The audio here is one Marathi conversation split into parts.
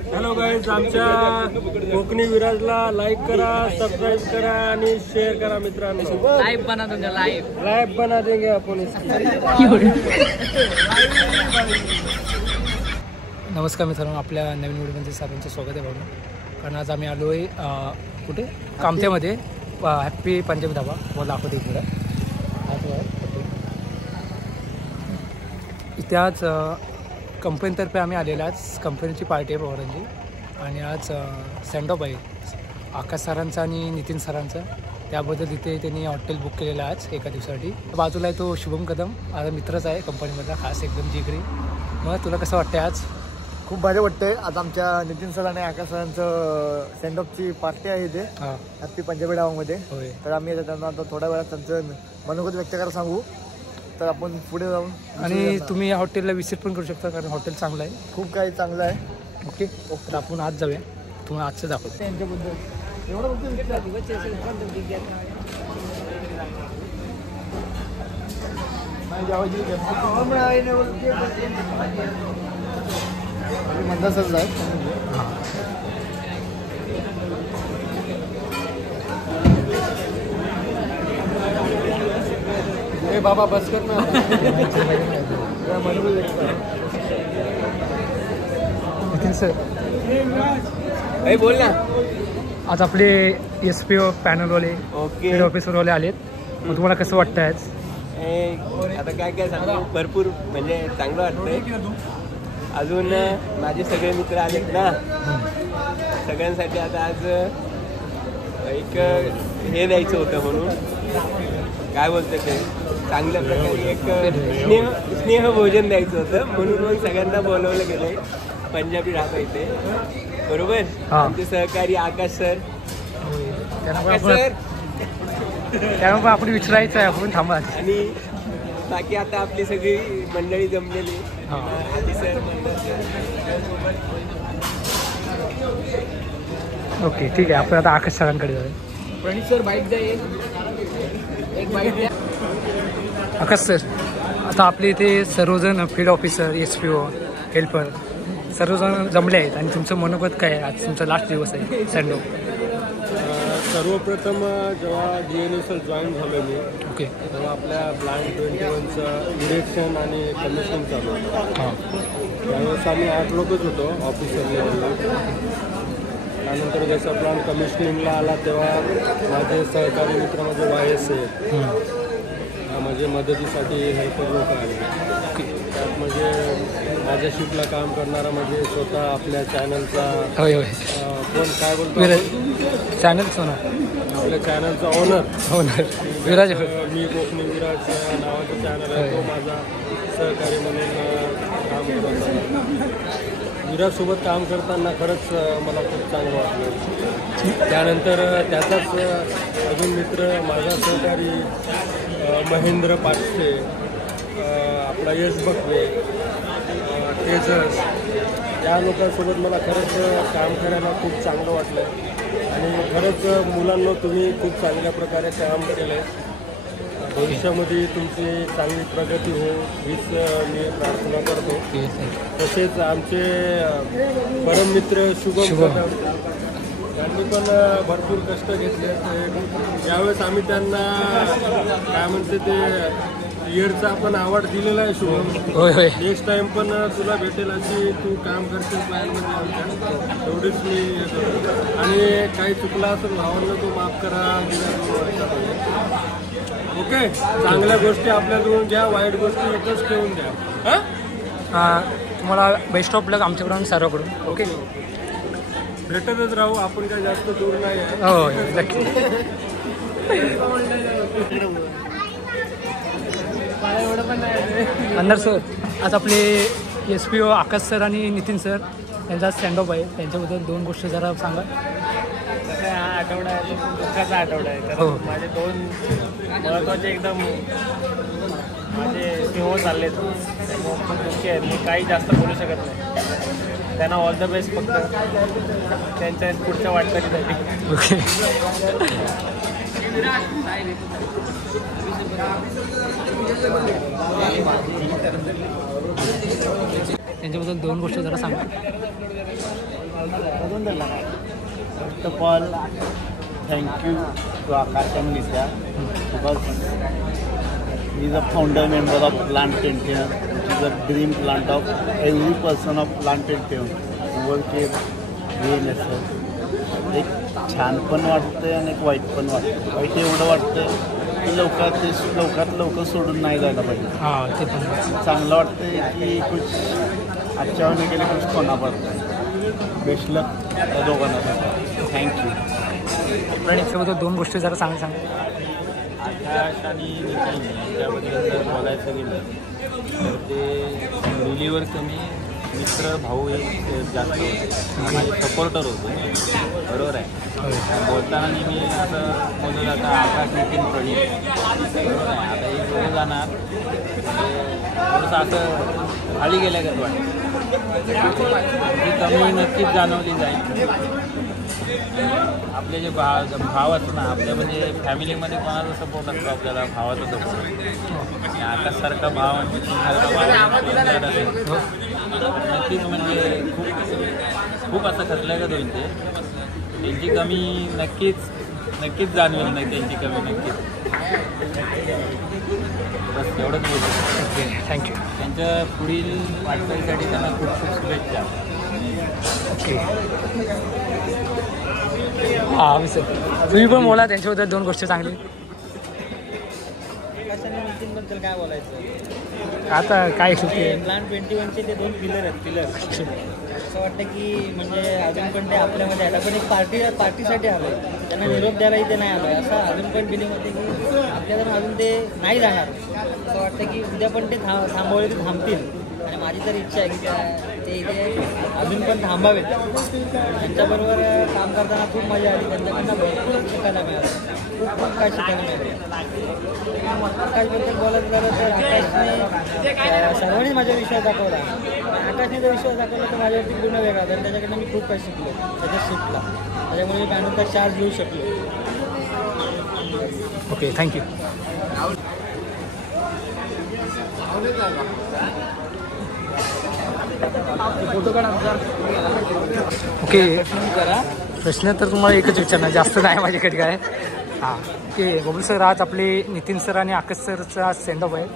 हॅलो गाईज, आमच्या कोकणी विराजला लाईक करा, सबस्क्राईब करा आणि शेअर करा मित्रांनो. लाईव्ह बना दूंगा, लाईव्ह बना देंगे आपण. नमस्कार मित्रांनो, आपल्या नवीन व्हिडिओमध्ये सर्वांचं स्वागत आहे भाऊ. कारण आज आम्ही आलो आहे कुठे कामत्यामध्ये हॅप्पी पंजाबी धाबा व दाखवते पुढं. इथे आज कंपनीतर्फे आम्ही आलेलो. आज कंपनीची पार्टी आहे पवारांची आणि आज सेंड ऑफ आहे आकाश सरांचा आणि नितीन सरांचा. त्याबद्दल इथे त्यांनी हॉटेल बुक केलेलं आज एका दिवसासाठी. बाजूला आहे तो शुभम कदम, माझा मित्रच आहे कंपनीमधला, खास एकदम जिगरी. मग तुला कसं वाटतंय आज? खूप भारी वाटतंय. आज आमच्या नितीन सर आणि आकाश सरांचं सेंड ऑफची पार्टी आहे इथे हॅप्पी पंजाबी डावामध्ये. तर आम्ही त्यांना आता थोड्या वेळात त्यांचं मनोगत व्यक्त करायला सांगू. तर आपण पुढे जाऊन आणि तुम्ही या हॉटेलला विजिट पण करू शकता, कारण हॉटेल चांगलं आहे, खूप काही चांगलं आहे. ओके. तर आपण आज जाऊया, तुम्हाला आजचं दाखवतो त्यांच्याबद्दल. मंदा सर आहे. बाबा बस कर ना. नितीन सर बोल ना. आज आपले SPO पॅनलवाले ओके ऑफिसरवाले आलेत. मग तुम्हाला कसं वाटतं आज? आता काय सांगू, भरपूर म्हणजे चांगलं वाटतंय. अजून माझे सगळे मित्र आलेत ना, सगळ्यांसाठी आता आज एक हे द्यायचं होतं, म्हणून काय बोलतं ते चांगल्या प्रकारे एक स्नेह भोजन द्यायचं होतं, म्हणून मग सगळ्यांना बोलवलं गेलंय पंजाबी ढाबा इथे. बरोबर. आमचे सहकारी आकाश सर. त्यामुळे आपण विचारायचं आहे, आपण थांबा. आणि बाकी आता आपली सगळी मंडळी जमलेली. आधी सर, ओके ठीक आहे. आपण आता आकाश सरांकडे जाऊया. प्रणीत सर बाईक द्या, एक बाईक द्या. आकाश सर, आता आपले इथे सर्वजण फील्ड ऑफिसर, SPO, हेल्पर सर्वजण जमले आहेत आणि तुमचं मनोगत काय आहे? आज तुमचा लास्ट दिवस आहे सँड ऑफ. सर्वप्रथम जेव्हा DNSL जॉईन झालो मी, ओके, तेव्हा आपल्या प्लांट 21चं इलेक्शन आणि कमिशनिंग चालू होतं. त्यावेळेस आम्ही 8 लोकच होतो ऑफिसर लेवलला. त्यानंतर जसं प्लांट कमिशनिंगला आला तेव्हा माझे सहकारी मित्र माझे YS आहेत, म्हणजे मदतीसाठी हेल्पर लोक आले. त्यात म्हणजे माझ्या शिफ्टला काम करणारा म्हणजे स्वतः आपल्या चॅनलचा होय कोण काय बोलतो, चॅनलचं ना, आपल्या चॅनलचा ओनर विराज. मी कोकणी विराज नावाचा चॅनल आहे, तो माझा सहकारी म्हणून काम करत. विराजसोबत काम करताना खरंच मला खूप चांगलं वाटलं. त्यानंतर त्याचाच अजून मित्र माझा सहकारी महेंद्र पाटसे, आपला यश बकवे, तेजस, या लोकांसोबत मला खरंच काम करायला खूप चांगलं वाटलं. आणि खरंच मुलांना तुम्ही खूप चांगल्या प्रकारे काम केलं आहे. भविष्यामध्ये तुमची चांगली प्रगती हो हीच मी प्रार्थना करतो. तसेच आमचे परममित्र शुभम कदम यांनी पण भरपूर कष्ट घेतले. यावेळेस आम्ही त्यांना काय म्हणते ते इयरचा आपण अवॉर्ड दिलेला आहे शुभम. नेक्स्ट टाइम पण तुला भेटेल अशी तू काम करशील प्लॅनमध्ये आमच्या, एवढीच मी. आणि काही चुकला असेल भावांना तो माफ करा. ओके, चांगल्या गोष्टी आपल्याकडून घ्या, वाईट गोष्टी इथंच ठेवून द्या. तुम्हाला बेस्ट ऑफ लक आमच्याकडून सर्वांकडून. ओके, भेटतच राहू आपण, काय जास्त दूर नाही आहे. हो नक्की. अंदर सर, आज आपले SPO आकाश सर आणि नितीन सर यांचा स्टँड ऑफ आहे. त्यांच्याबद्दल 2 गोष्टी जरा सांगा. हा आठवडा आहे, दुःखाचा आठवडा आहे. तर माझे 2 महत्त्वाचे एकदम माझे सिंह चाललेत, त्यामुळे खूप दुःखी आहेत. मी काही जास्त बोलू शकत नाही. त्यांना ऑल द बेस्ट, फक्त त्यांच्या पुढच्या वाटचालीसाठी. ओके. त्यांच्याबद्दल 2 गोष्टी जरा सांगा. First of all, thank you to Akash and Nitya because he is a founder member of Plant 21, which is a dream plant of every person of Plant 21 who work here VNSL. एक छान पण वाटतंय आणि एक वाईट पण वाटतं. वाईट एवढं वाटतं की लवकरात लवकर सोडून नाही जायला पाहिजे. हां ते पण चांगलं वाटतंय की कुछ अच्छा होने के लिए कुछ खोना पडतं. बेस्ट लक त्या दोघांना. थँक्यू. त्याबद्दल 2 गोष्टी जरा सांगा. आकाश आणि नितीन त्याबद्दल जर बोलायचं गेलं तर ते मुलीवर कमी मित्र भाऊ एक जास्त होते. माझे सपोर्टर होते. बरोबर आहे. बोलताना नेहमी असं बोललं जातं आकाश नितीन प्रणीत. बरोबर आहे. आता हे जोडे जाणार थोडंसं असं खाली गेल्या गत वाटतं. ही कमी नक्कीच जाणवली जाईल. आपले जे भाव असतो ना आपल्या म्हणजे फॅमिलीमध्ये कोणाचा सपोर्ट असतो आपल्याला भावाचा सपोर्ट. आणि आकाशसारखा भाव आणि नक्कीच म्हणजे खूप असं खचल्यागत होईल ते. त्यांची कमी नक्कीच जाणवेल नाही. त्यांची कमी नक्कीच. बस एवढंच बोलतो. थँक्यू. त्यांच्या पुढील वाटचालीसाठी त्यांना खूप शुभेच्छा. ओके. हां सर तुम्ही पण बोला त्यांच्याबद्दल 2 गोष्टी चांगली. नितीनबद्दल काय बोलायचं. आता काय प्लांट 21चे ते 2 पिलर आहेत. पिलर असं वाटतं की म्हणजे अजून पण ते आपल्यामध्ये आहेत. आपण एक पार्टीसाठी आलो आहे. त्यांना निरोप द्यायलाही ते नाही आलो आहे. असं अजून पण फिलिंग होते की आपल्याला अजून ते नाही जाणार. असं वाटतं की उद्या पण ते थांबवले ते थांबतील. आणि माझी तर इच्छा आहे की ते इथे अजून पण थांबावेत. त्यांच्याबरोबर काम करताना खूप मजा आली. त्यांच्याकडनं भरपूर शिकायला मिळालं. खूप काय शिकायला मिळालं. आकाशबद्दल बोलायचं झालं तर आकाशने सर्वांनीच माझ्या विश्वास दाखवला. आकाशने जो विश्वास दाखवला तो माझ्यावरती पूर्ण वेगळा. तर त्याच्याकडनं मी खूप काही शिकलो त्याच्या शिफ्टला. त्याच्यामुळे मी पॅनलचा चार्ज घेऊ शकलो. Okay thank you. ओके प्रश्न तर तुम्हाला एकच विचारणार. जास्त नाही माझ्याकडे काय. हां ओके बबलू सर आज आपले नितीन सर आणि आकाश सरचा सेंडऑफ आहे.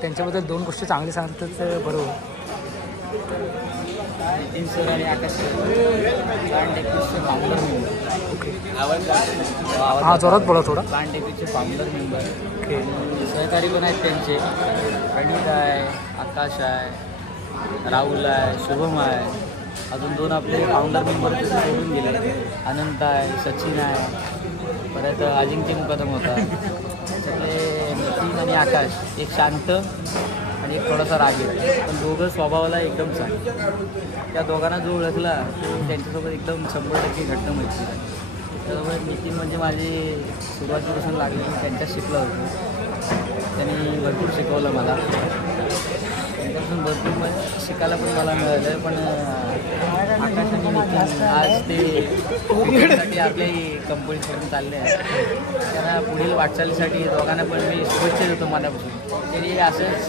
त्यांच्याबद्दल 2 गोष्टी चांगली सांगतात बरोबर. नितीन सर आणि आकाश सर प्लांट 21चे फाउंडर मेंबर. ओके आवाज हां जोरात बोला थोडा. प्लांट 21चे फाउंडर मेंबर. ओके सहकारी पण आहेत त्यांचे. प्रणीत आहे, आकाश आहे, राहुल आहे, शुभम आहे. अजून 2 आपले फाउंडर मेंबर तिथे सोडून गेले. अनंत आहे, सचिन आहे, परत अजिंक्य मुकदम होता. त्यातले नितीन आणि आकाश एक शांत आणि एक थोडासा रागीर. पण दोघं स्वभावाला एकदम छान. त्या दोघांना जो ओळखला तो त्यांच्यासोबत एकदम 100% घट्ट मैत्री आहे. त्यामुळे नितीन म्हणजे माझी सुरुवातीपासून लागली मी त्यांच्यात शिकलो होतो. त्यांनी भरपूर शिकवलं मला. त्यांच्यापासून भरपूर शिकायला पण मला मिळालं. पण आकाश आणि नितीन आज ते आपल्या कंपनीपर्यंत चालले आहेत. त्यांना पुढील वाटचालीसाठी दोघांना पण मी शुभेच्छा देतो मनापासून. त्यांनी असंच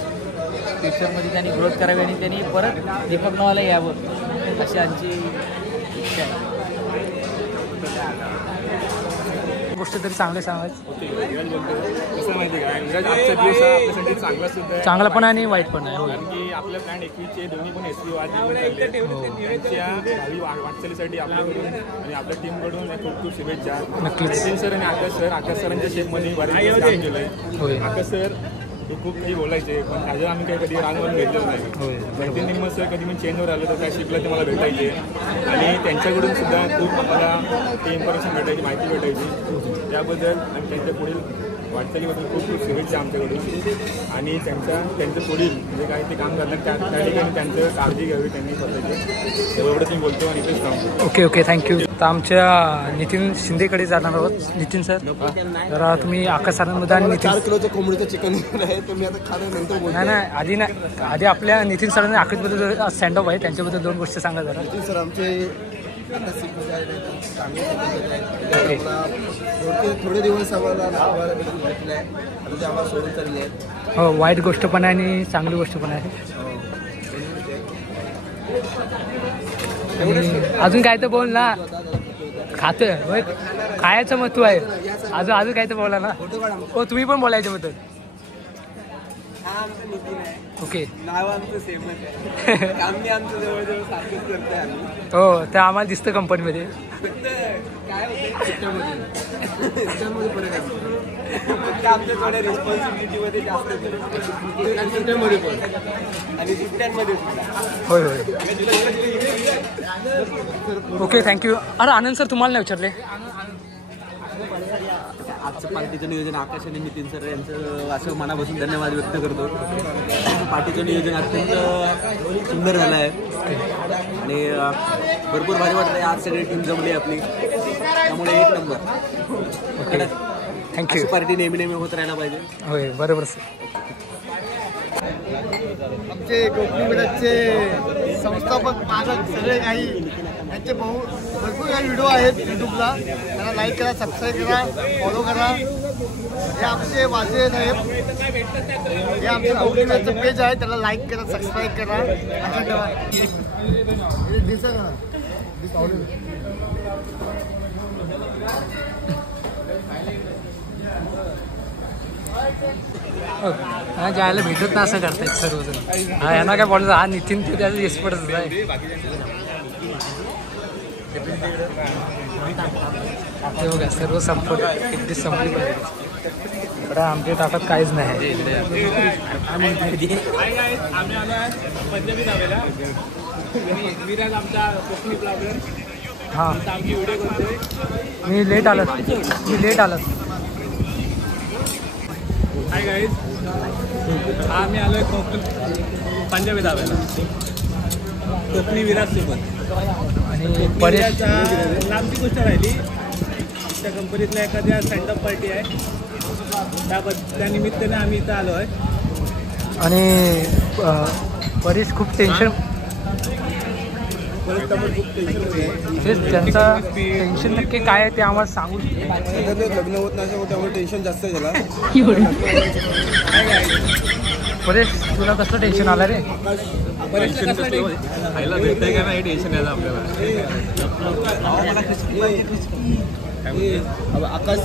फ्युचरमध्ये त्यांनी ग्रोथ करावी आणि त्यांनी परत दीपक नावाला यावं अशी आमची इच्छा आहे. गोष्ट तरी चांगले सांगायचं. कसं माहिती का विराज आजचा दिवस हा आपल्यासाठी चांगला सुद्धा आहे. चांगला पण आणि वाईट पण आहे. कारण की आपल्या प्लॅन 21चे दोन्ही पण SC वाद निघून चालले. त्यांच्या भावी वाटचालीसाठी आपल्याकडून आणि आपल्या टीमकडून खूप खूप शुभेच्छा. नितीन सर आणि आकाश सरांच्या शेपमध्ये बरेच काम केलंय. आकाश सर तो खूप काही बोलायचे पण अजून आम्ही काही कधी रांगवून घेतलेलं नाही. नितीन निम्मत सर कधी मी चेंजवर आलो तर काय शिकलं ते मला भेटायचे आणि त्यांच्याकडून सुद्धा खूप आम्हाला ते इन्फॉर्मेशन भेटायची, माहिती भेटायची. त्याबद्दल आणि त्यांच्या पुढील वाटचालीबद्दल खूप खूप शुभेच्छा आमच्याकडून. आणि त्यांचं पुढील जे काही ते काम करतात त्या ठिकाणी त्यांचं काळजी घ्यावी त्यांनी स्वतःची. एवढंच मी बोलतो आणि इथेच थांबतो. Okay okay thank you. तर आमच्या नितीन शिंदेकडे जाणार आहोत. नितीन सर जरा तुम्ही आकाश सरांमध्ये आणि नितीन 4 किलोचं कोंबडीचं चिकन आहे तुम्ही आता खाणं नंतर नाही आधी आपल्या नितीन सरांनी आकाशबद्दल स्टँडअप आहे त्यांच्याबद्दल 2 गोष्टी सांगा जरा. नितीन सर आमचे थोडे दिवस आम्हाला भेटले आहे आता ते आम्हाला सोडून चालले आहेत. हो वाईट गोष्ट पण आहे आणि चांगली गोष्ट पण आहे. आणि अजून काय तर बोल ना. खातोय होय, खायचं महत्व आहे. अजून काय तर बोला ना. हो तुम्ही पण बोलायचं मत. ओके नाव आमचं सेमच आहे. आम्ही आमचं जवळजवळ सारखंच करतोय आम्ही. हो ते आम्हाला दिसतं कंपनीमध्ये. फक्त काय होतं सिस्टममध्ये फरक आहे. फक्त आमच्या थोड्या रिस्पॉन्सिबिलिटीमध्ये जास्त सिस्टममध्ये पण आणि सुट्ट्यांमध्ये सुद्धा. होय होय. Okay thank you. अरे आनंद सर तुम्हाला नाही विचारले. आजचं पार्टीचं नियोजन आकाश आणि नितीन सर यांचं असं मनापासून धन्यवाद व्यक्त करतो. पार्टीचं नियोजन अत्यंत सुंदर झालं आहे आणि भरपूर भारी वाटतं आहे. आज सगळी टीम जमली आपली, त्यामुळे एक नंबर. Okay thank you. पार्टी नेहमी नेहमी होत राहायला पाहिजे. होय बरोबर सर. आमचे कोकणी मिरजचे संस्थापक मालक सगळे काही यांचे भरपूर काही व्हिडिओ आहेत यूट्यूबला. त्यांना लाईक करा, सबस्क्राईब करा, फॉलो करा. हे आमचे वाजे साहेब, हे आमचे कोकणी मिरजचं पेज आहे, त्याला लाईक करा, सबस्क्राईब करा. हा जायला भेटत ना असं करतायत सर्वजण. हा यांना काय बोलायचं. हा नितीन ते त्याचं एक्सपर्टच आहे. ते बघा सर्व संपत एकटी संपली पाहिजे. आमच्या ताटात काहीच नाही. आम्ही आलो पंजाबी धाब्याला. विराज आमचा कोकणी ब्लॉगर. हां आमची व्हिडिओ करतोय. मी लेट आलं. हाय गाईज, आम्ही आलोय कोकण पंजाबी धाब्याला कोकणी विराजसोबत. आणि परेश लांबची गोष्ट राहिली. त्या कंपनीतल्या एखाद्या स्टँडअप पार्टी आहे, त्या निमित्ताने आम्ही इथं आलो आहे. आणि परेश खूप टेन्शन. तेच त्यांचं टेन्शन नक्की काय आहे ते आम्हाला सांगू. लग्न होत नाही त्यामुळे टेन्शन जास्त झाला. परेश तुला कसलं टेन्शन आलं रे? खायला भेटतंय का नाही टेन्शन यायचं आपल्याला. आकाश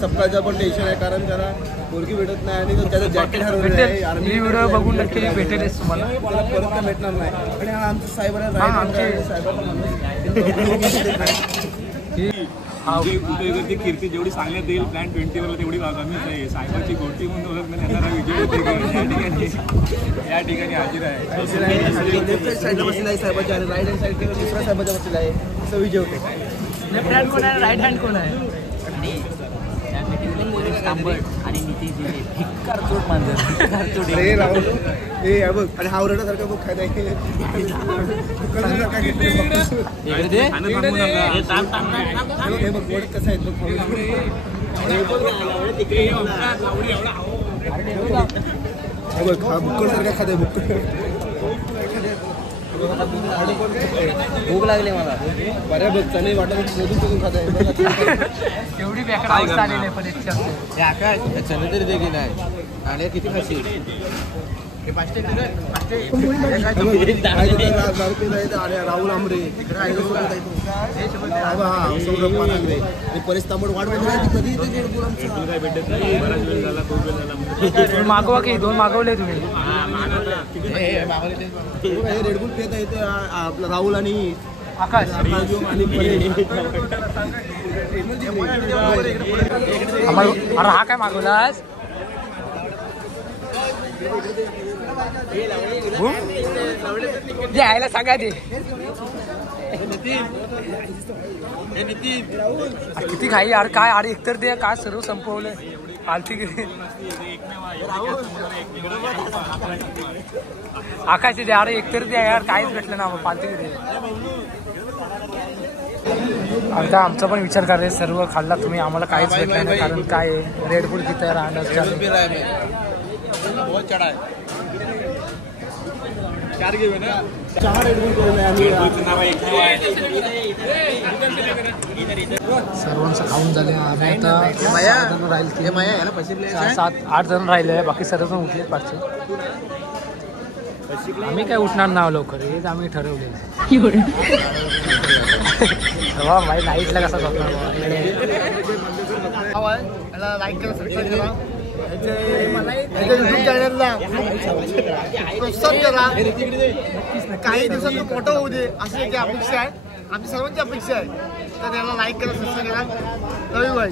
सपकाळचं पण टेन्शन आहे, कारण त्याला पोरगी भेटत नाही आणि त्याचं जॅकेट हरवलं आहे. ही व्हिडिओ बघून नक्की भेटेलच तुम्हाला. परत काय भेटणार नाही. आणि हा आमचं सायबर ती कीर्ती जेवढी सांगण्यात येईल प्लॅन 20 वरला तेवढी कमीच आहे. सायबरची गोष्टी म्हणून ओळखण्यात येणारा विजय होते या ठिकाणी हाजीर आहे. लेफ्ट साईडला बसलेला आहे साहेबाच्या आणि राईट हँड साईड दुसऱ्या साहेबाच्या बसलेला आहे. असं विजय होते. लेफ्ट हँड कोण आहे, राईट हँड कोण आहे? आणि नितीन भिक्कार चोट मांजर. बघ आणि हा ओरडण्यासारखा बघ खायला हे बघ गोड कसं आहे बघ. हा बुक्कड सारखा खात आहे. बुक्कड भूक लागली मला. बऱ्या बघ चणे वाटत शोधून खात आहे. एवढी बेकार अवस्था आलेली आहे परीक्षा. चणे तरी देखील नाही आणि किती खाशी राहुल आमरे परेश तांबड वाट कधी भेटत नाही. बराच वेळ झाला, खूप वेळ झाला. मागवा की 2 मागवले तुम्ही. रेडबुल पेत आहे आपलं राहुल आणि आकाश आणि अरे हा काय मागवलास? यायला सांगा ते किती खाई यार. काय अरे एकतर ते काय सर्व संपवलं. पालथीगिरी आकाश दे. अरे एकतर द्या यार, काहीच भेटलं ना पालथीगिरी. आता आमचा पण विचार करायचा. सर्व खाल्ला तुम्ही, आम्हाला काहीच भेटलं नाही. कारण काय रेडबुल किती राहणार. सर्वांचं खाऊन झाले. आम्ही आता 7-8 जण राहिले. बाकी सर्वजण उठले पाचशे. आम्ही काय उठणार नाव लवकर, हेच आम्ही ठरवले. भाई नाईटला कसा झोपणार याला लाईक करा, सबस्क्राईब करा, युट्यूब चॅनलला प्रोत्साहन करा. काही दिवसात तो मोठं होऊ दे अशी एक अपेक्षा आहे, आमची सर्वांची अपेक्षा आहे. तर त्याला लाईक करा, सबस्क्राईब करा. लव यू बाय.